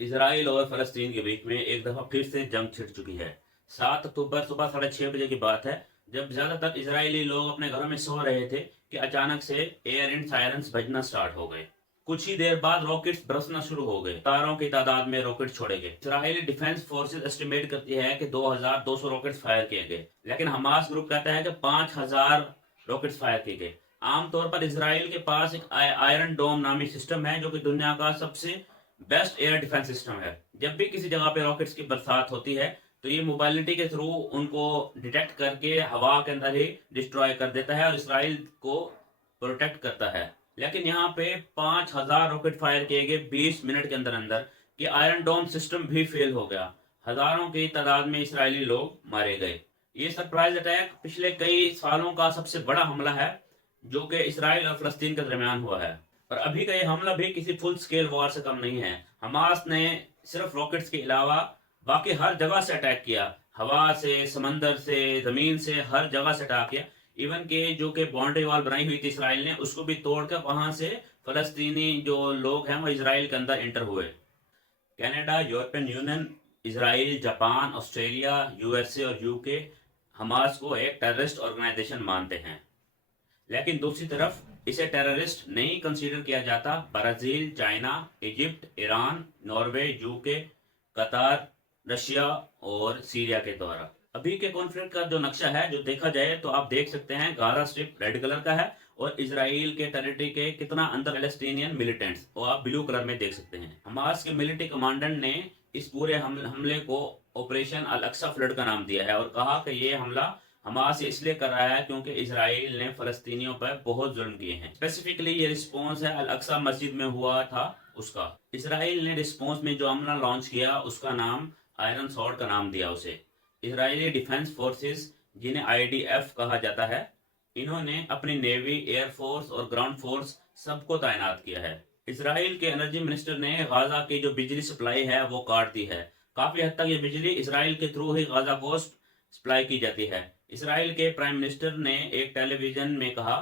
Israel और फलस्तीन के बीच में एक दफा फिर से जंग छिड़ चुकी है। 7 अक्टूबर सुबह 6:30 बजे की बात है, जब ज्यादातर इजरायली लोग अपने घरों में सो रहे थे कि अचानक से air and sirens Bazna start हो गए। कुछ ही देर बाद रॉकेट्स बरसना शुरू हो गए। तारों की तादाद में रॉकेट छोड़े गए। इजरायली डिफेंस फोर्सेस एस्टिमेट करती है कि 2200 रॉकेट्स फायर किए गए, लेकिन हमास ग्रुप कहता है कि 5000 रॉकेट्स फायर किए गए। आमतौर पर इसराइल के पास एक आयरन डोम नामी सिस्टम है, जो कि दुनिया का सबसे बेस्ट एयर डिफेंस सिस्टम है। जब भी किसी जगह पे रॉकेट्स की बरसात होती है तो ये मोबाइलिटी के थ्रू उनको डिटेक्ट करके हवा के अंदर ही डिस्ट्रॉय कर देता है और इसराइल को प्रोटेक्ट करता है। लेकिन यहाँ पे 5000 रॉकेट फायर किए गए 20 मिनट के अंदर अंदर कि आयरन डोम सिस्टम भी फेल हो गया। हजारों की तादाद में इसराइली लोग मारे गए। ये सरप्राइज अटैक पिछले कई सालों का सबसे बड़ा हमला है जो कि इसराइल और फलस्तीन के दरमियान हुआ है। और अभी का ये हमला भी किसी फुल स्केल वॉर से कम नहीं है। हमास ने सिर्फ रॉकेट्स के अलावा बाकी हर जगह से अटैक किया। हवा से, समंदर से, जमीन से, हर जगह से अटैक किया। इवन के जो कि बाउंड्री वॉल बनाई हुई थी इसराइल ने, उसको भी तोड़कर वहां से फलस्तीनी जो लोग हैं वो इसराइल के अंदर एंटर हुए। Canada, European union, Israel, Japan, Australia, USA और यूके हमास को एक टेररिस्ट ऑर्गेनाइजेशन मानते हैं, लेकिन दूसरी तरफ इसे टेररिस्ट नहीं कंसीडर किया जाता Brazil, China, Egypt, Iran, Norway, UK, कतार, रशिया और सीरिया के द्वारा। अभी के कॉन्फ्लिक्ट का जो नक्शा है जो देखा जाए तो आप देख सकते हैं गाजा स्ट्रिप रेड कलर का है और इसराइल के टेरिटरी के कितना अंदर पैलेस्टीनियन मिलिटेंट्स वो आप ब्लू कलर में देख सकते हैं। हमास के मिलिट्री कमांडेंट ने इस पूरे हमले को ऑपरेशन अल अक्सा फ्लड का नाम दिया है और कहा कि ये हमला हमास इसलिए कर रहा है क्योंकि इसराइल ने फलस्तीनियों पर बहुत जुल्म किए हैं। स्पेसिफिकली ये रिस्पॉन्स है अल अक्सा मस्जिद में हुआ था उसका। इसराइल ने रिस्पॉन्स में जो हमला लॉन्च किया उसका नाम आयरन सॉर्ड का नाम दिया उसे। इसराइली डिफेंस फोर्सेस, जिन्हें आईडीएफ कहा जाता है, इन्होंने अपनी नेवी, एयरफोर्स और ग्राउंड फोर्स सबको तैनात किया है। इसराइल के एनर्जी मिनिस्टर ने गाजा की जो बिजली सप्लाई है वो काट दी है। काफी हद तक ये बिजली इसराइल के थ्रू ही गाजा को सप्लाई की जाती है। इसराइल के प्राइम मिनिस्टर ने एक टेलीविजन में कहा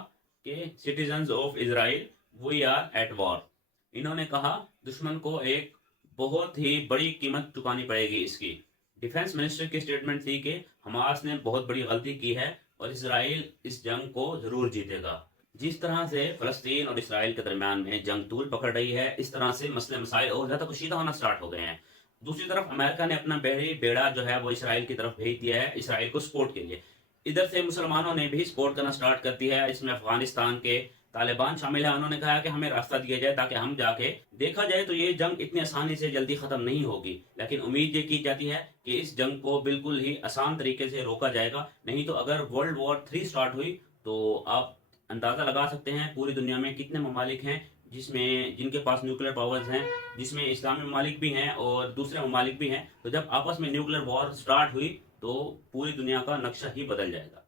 कि citizens of Israel we are at war. इन्होंने कहा दुश्मन को एक बहुत ही बड़ी कीमत चुकानी पड़ेगी इसकी। डिफेंस मिनिस्टर की स्टेटमेंट थी कि हमास ने बहुत बड़ी गलती की है और इसराइल इस जंग को जरूर जीतेगा। जिस तरह से फलस्तीन और इसराइल के दरमियान में जंग तूल पकड़ रही है, इस तरह से मसले मसाइल और ज्यादा कशीदा होना स्टार्ट हो गए हैं। दूसरी तरफ अमेरिका ने अपना बेड़ा जो है वो इसराइल की तरफ भेज दिया है, इसराइल को सपोर्ट के लिए। इधर से मुसलमानों ने भी सपोर्ट करना स्टार्ट कर दिया है। इसमें अफगानिस्तान के तालिबान शामिल है। उन्होंने कहा कि हमें रास्ता दिया जाए ताकि हम जाके, देखा जाए तो ये जंग इतनी आसानी से जल्दी खत्म नहीं होगी, लेकिन उम्मीद ये की जाती है कि इस जंग को बिल्कुल ही आसान तरीके से रोका जाएगा। नहीं तो अगर वर्ल्ड वॉर 3 स्टार्ट हुई तो आप अंदाजा लगा सकते हैं पूरी दुनिया में कितने ममालिक हैं जिनके पास न्यूक्लियर पावर्स हैं, जिसमें इस्लामी ममालिक भी हैं और दूसरे ममालिक भी हैं। तो जब आपस में न्यूक्लियर वॉर स्टार्ट हुई तो पूरी दुनिया का नक्शा ही बदल जाएगा।